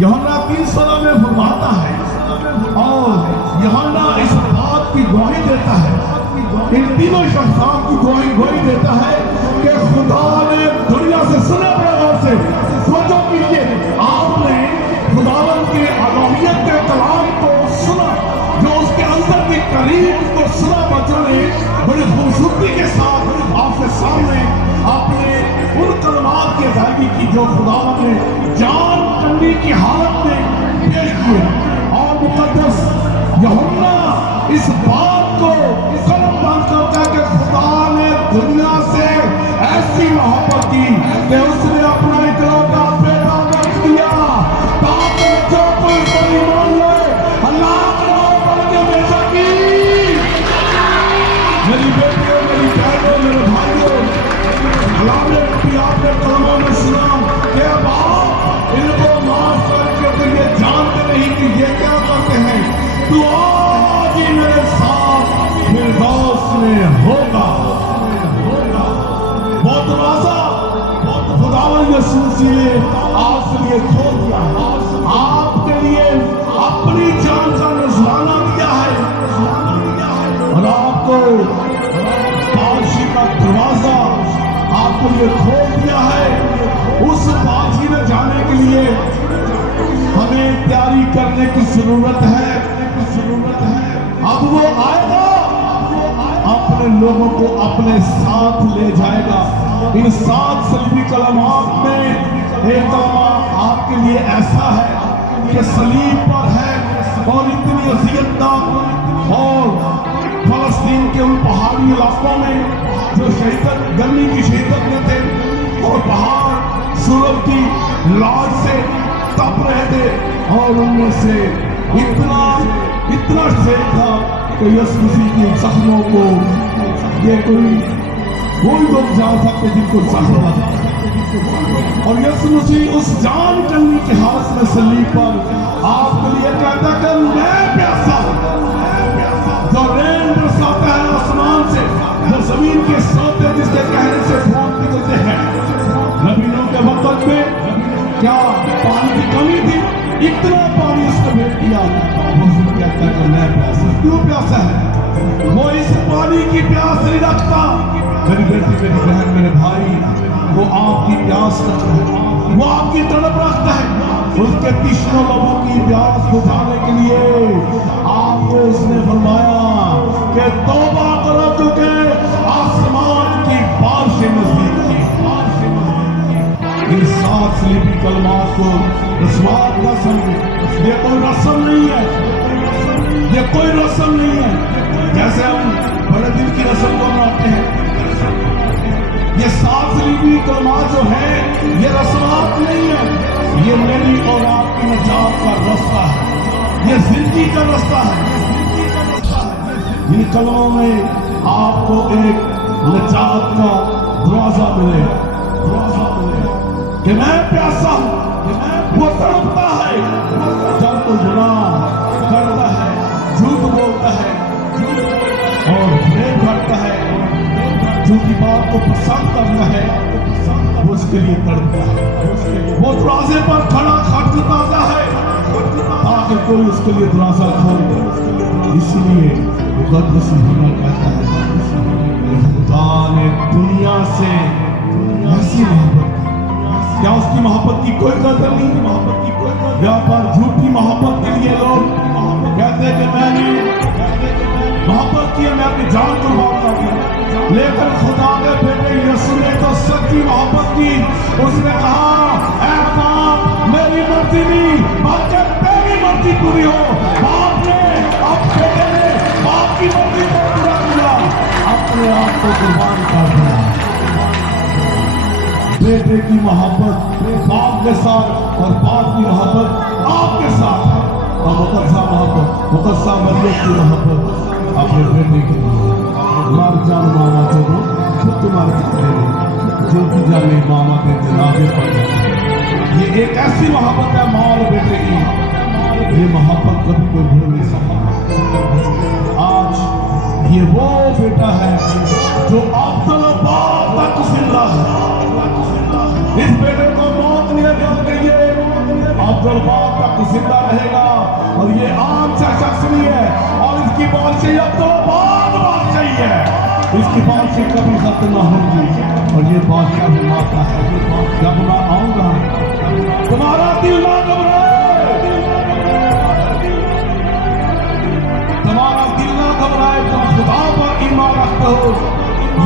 यूहन्ना 3:16 में फरमाता है और यूहन्ना इस बात की गवाही देता है, इन तीनों शख्सात की गवाही देता है कि खुदा ने दुनिया से सुना बड़े गौर से सोचो कीजिए, आपने खुदावंद के अलौहियत के कलाम को सुना, जो उसके अंदर के करीब को सुना। बच्चों ने बड़ी खूबसूरती के साथ आपके सामने आपने उन कलमात की अदायगी की जो खुदावंद ने जान कंडी की हालत में पेश किए। और मुकद्दस यूहन्ना इस बात को कलम बंद करता है कि खुदा ने दुनिया से ऐसी मोहब्बत की कि उसने अपना इकलौता बेटा भेज दिया ताकि जो कोई बड़ी मान ले अल्लाह की मोहब्बत के बेटा की। मेरी बेटियों, मेरी बहनों, मेरे भाइयों, अल्लाह ने भी आपने कलमों में सुना कि अब आप इनको माफ करके तो ये जानते नहीं कि ये क्या करते हैं। तू आज ही मेरे साथ फिरदौस में होगा। वो दरवाजा खुदावंद यीशु मसीह ने आपके लिए खोल दिया है, आपके लिए अपनी जान का नजराना दिया है और आपको बादशाही का दरवाजा आपको ये खोल दिया है। उस बादशाही में जाने के लिए हमें तैयारी करने की जरूरत है। अब वो आएगा, अपने लोगों को अपने साथ ले जाएगा। इन 7 सलीबी कलमात में एक कलमा आपके लिए ऐसा है कि सलीब पर है और इतनी अज़ियतनाक, और फलस्तीन के उन पहाड़ी इलाकों में जो शहीदत गर्मी की शहीदत में थे और पहाड़ सूरज की लाज से तप रहे थे और उनमें से इतना शेर था कि यीशु मसीह की जख्मों को ये कोई लोग जान सकते जिनको जख्म लगा, और यीशु मसीह उस जान करने के हाथ में सलीब पर आपके लिए कहता कि मैं प्यासा जो रेन बरसाता है आसमान से, जो जमीन के सोते जिसके कहने से फूट निकलते हैं। नबियों के वक्त में क्या पानी की कमी थी? इतना पानी उसको भेज दिया। वो कहता है कि मैं प्यासा। क्यों प्यासा है? वो इस पानी की प्यास नहीं रखता। मेरी बेटी, मेरी बहन, मेरे भाई, वो आपकी प्यास रखता है, वो आपकी तड़प रखता है। उसके तीक्ष्ण लोगों की प्यास बुझाने के लिए आपको उसने फरमाया कि तौबा करो क्योंकि आसमान की बारिशें नजदीक थी। इन 7 सलीबी कलमात को रस्मात न समझे। ये कोई रस्म नहीं है, ये कोई रस्म नहीं है जैसे हम बड़े दिन की रस्म को मनाते हैं। ये 7 सलीबी कलमात जो है ये रस्मात नहीं है, ये मेरी और आपकी निजात का रास्ता है, ये जिंदगी का रास्ता है। इन कलमों में आपको एक निजात का दरवाजा मिलेगा कि मैं प्यासा हूं। वो तड़पता है जब कोई गुनाह करता है, झूठ बोलता है और प्रेम करता है, झूठी बात को पसंद करता है, वो उसके लिए तड़पता है। वो दरवाजे पर खड़ा खटखटाता है ताकि कोई उसके लिए दरवाजा खोल दे। इसलिए मुकद्दस यूहन्ना कहता है खुदा ने दुनिया से ऐसी मोहब्बत, क्या उसकी मोहब्बत की कोई कदर नहीं? यहाँ पर झूठी मोहब्बत के लिए लोग कहते हैं कि मैंने मोहब्बत की, मैं अपनी जान कुर्बान कर दी। लेकिन खुदा के बेटे यीशु ने तो सच्ची मोहब्बत की। उसने कहा ऐ बाप, मेरी मर्जी नहीं बल्कि तेरी मर्जी पूरी हो। बाप ने अब बेटे ने बाप की मर्जी को पूरा किया, अपने आप को कुर्बान कर दिया। बेटे की मोहब्बत बाप के साथ और बाप की मोहब्बत आपके साथ है, और मुकद्दसा मोहब्बत, मुकद्दसा मरियम की मोहब्बत अपने बेटे के लिए। मर जान मामा चलो खुद तुम्हारे कितने जो की जाने मामा के जनाजे पर। ये एक ऐसी मोहब्बत है माँ और बेटे की, ये मोहब्बत कभी कोई भूल नहीं सकता। आज ये वो बेटा है जो अब्दुल बाप तक जिंदा है। इस बेटे को मौत नहीं कर गई, कयामत तक जिंदा रहेगा। और ये आम सा शख्स नहीं है, और इसकी बादशाही तो बात चाहिए, इसकी बादशाही कभी खत्म ना होगी। और ये बादशाह फरमाता है जब मैं आऊंगा तुम्हारा दिल ना घबराए, तुम्हारा दिल ना घबराए, तुम खुदा पर ईमान रखते हो।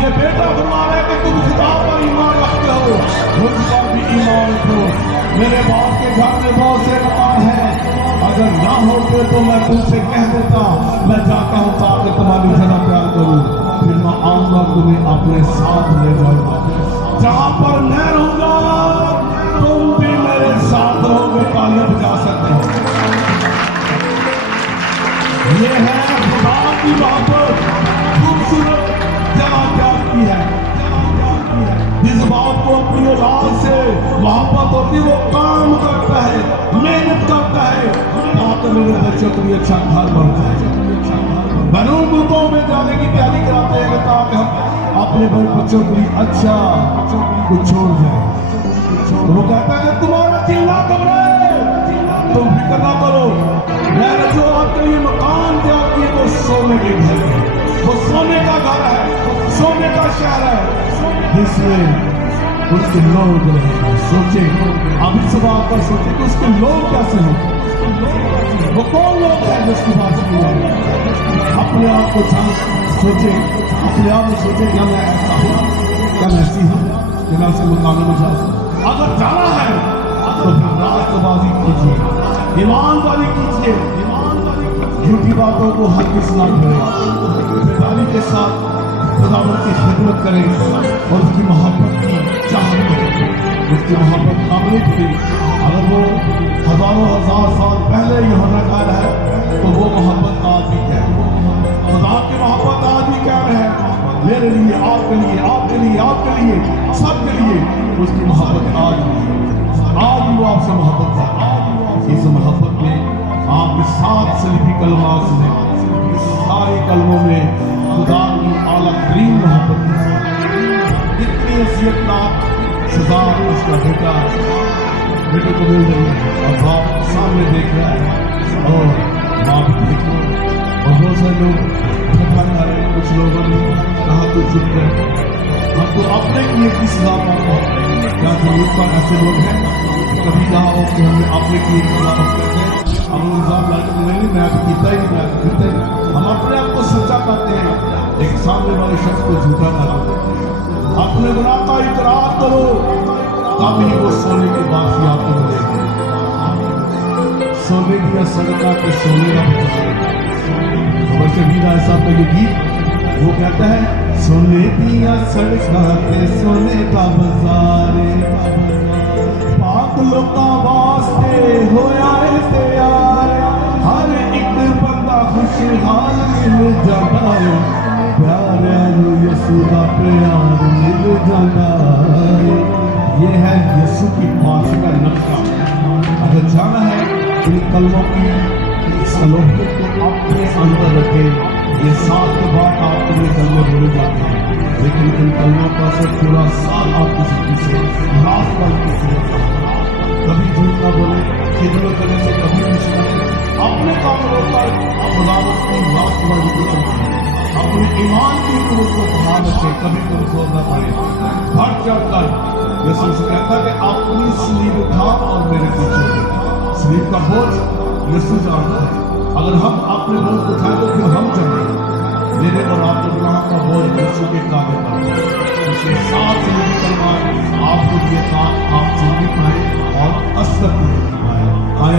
ये बेटा फरमा रहा है कि तुम खुदा पर ईमान रखते हो, मुझ पर भी ईमान रखो। मेरे बाप के घर में बहुत से मकान हैं, अगर ना होते तो मैं तुमसे कह देता मैं जाता हूँ ताकि तुम्हारी जगह तैयार करूँ, फिर मैं आऊंगा तुम्हें अपने साथ ले जाऊंगा। जहां पर मैं रहूंगा तुम भी मेरे साथ रहोगे। तालियां बजा सकते हो। ये है खुदा की मोहब्बत, खूबसूरत जगह क्या की है। जिस बाप को अपनी औलाद से मोहब्बत होती है वो काम करता है, मेहनत करता है ताकि मेरे बच्चों को भी अच्छा घर बन जाए। बरूं मुल्कों में जाने की तैयारी कराते हैं ताकि हम अपने बच्चों को भी अच्छा कुछ छोड़ जाए। तो वो कहता है तुम्हारा दिल ना घबराए, तुम फिक्र ना करो, मैंने जो आपके लिए मकान तैयार किए वो सोने के घर है, वो सोने का घर है, सोने का शहर है जिसमें उसके लोग रहेंगे। सोचे अब इस बात पर सोचे कि उसके लोग कैसे होंगे, वो कौन लोग हैं जिसकी बात की है। अपने आप को सोचे, अपने आप में सोचे क्या मैं ऐसा हूँ, क्या मैं ऐसी हूँ कि मैं उसे मुकाबले में जाऊँ। अगर जाना है तो फिर रास्तबाजी कीजिए, ईमानदारी कीजिए, झूठी बातों को हर किस ना करें, ईमानदारी के साथ खुदावंद की खिदमत करें और उसकी मोहब्बत की चाहत करें। उसकी मोहब्त काबिल थी, अगर वो हजारों हजार साल पहले यूहन्ना का है तो वो मोहब्बत आज भी क्या है, खुदा की मोहब्बत आज भी क्या है। मेरे लिए, आपके लिए, आपके लिए, आपके लिए, सबके लिए उसकी मोहब्बत आज भी वो आपसे मोहब्बत करता है। इस मोहब्बत में आपके साथ सलीबी कलमात में सारे कलमों में खुदा की आला तरीन मोहब्बत है। इतनी असियतनाक सजा उसका बेटे को मिल रही है और बाप सामने देख रहा है और बाप देखो। और बहुत सारे लोग ठट्ठा कर रहे हैं, कुछ लोगों ने कहा तो चुप कर, हम तो अपने किए की सजा पाते हैं। क्या जरूरत पर ऐसे लोग हैं कभी कहा हो कि हमने अपने किए की सजा करते हैं, हम इल्जाम लगाते नहीं मैं तो पीता ही नहीं, मैं तो पीता ही। हम अपने आप को सच्चा करते हैं, एक सामने वाले शख्स को झूठा करते हैं। अपने गुनाह का इकरार करो तभी वो सोने की बात आपको मिलेगी। सोने की सदका के सोने का बचा खबर से वीरा साहब का ये गीत वो कहता है सोने दिया सड़का के सोने का बाजार पाक लोका वास्ते होया तैयार हर एक बंदा खुशहाल मिल जाता है प्यारे यीशु का प्यार मिल जाता है। ये है यीशु की बात का नक्शा। अगर जाना है इन कलमों की सलोहियत को अपने अंदर रखें। ये साल के बाद आप अपने कलमे भूल जाते हैं, लेकिन इन कलमों का असर पूरा साल आपकी जिंदगी से रात पल के कभी झूठ ना बोले, खिदमत करने से कभी कुछ नहीं, अपने काम रोककर खुदावंद की रास्तबाजी को चुनें, अपने ईमान की कुवत को बहाल रखें, कभी कमजोर न पड़े। बढ़ चढ़कर यीशु से कहता है कि अपनी स्लीब उठा और मेरे पीछे स्लीब का बोझ यीशु जानता है। अगर हम अपने बोझ उठाए तो फिर हम चलेंगे, मेरे और आपके गुनाह का बोझ यीशु के कांधे पर उसके साथ से निकलवाए आपको ये काम आप जिंदगी पाए और असर पाए।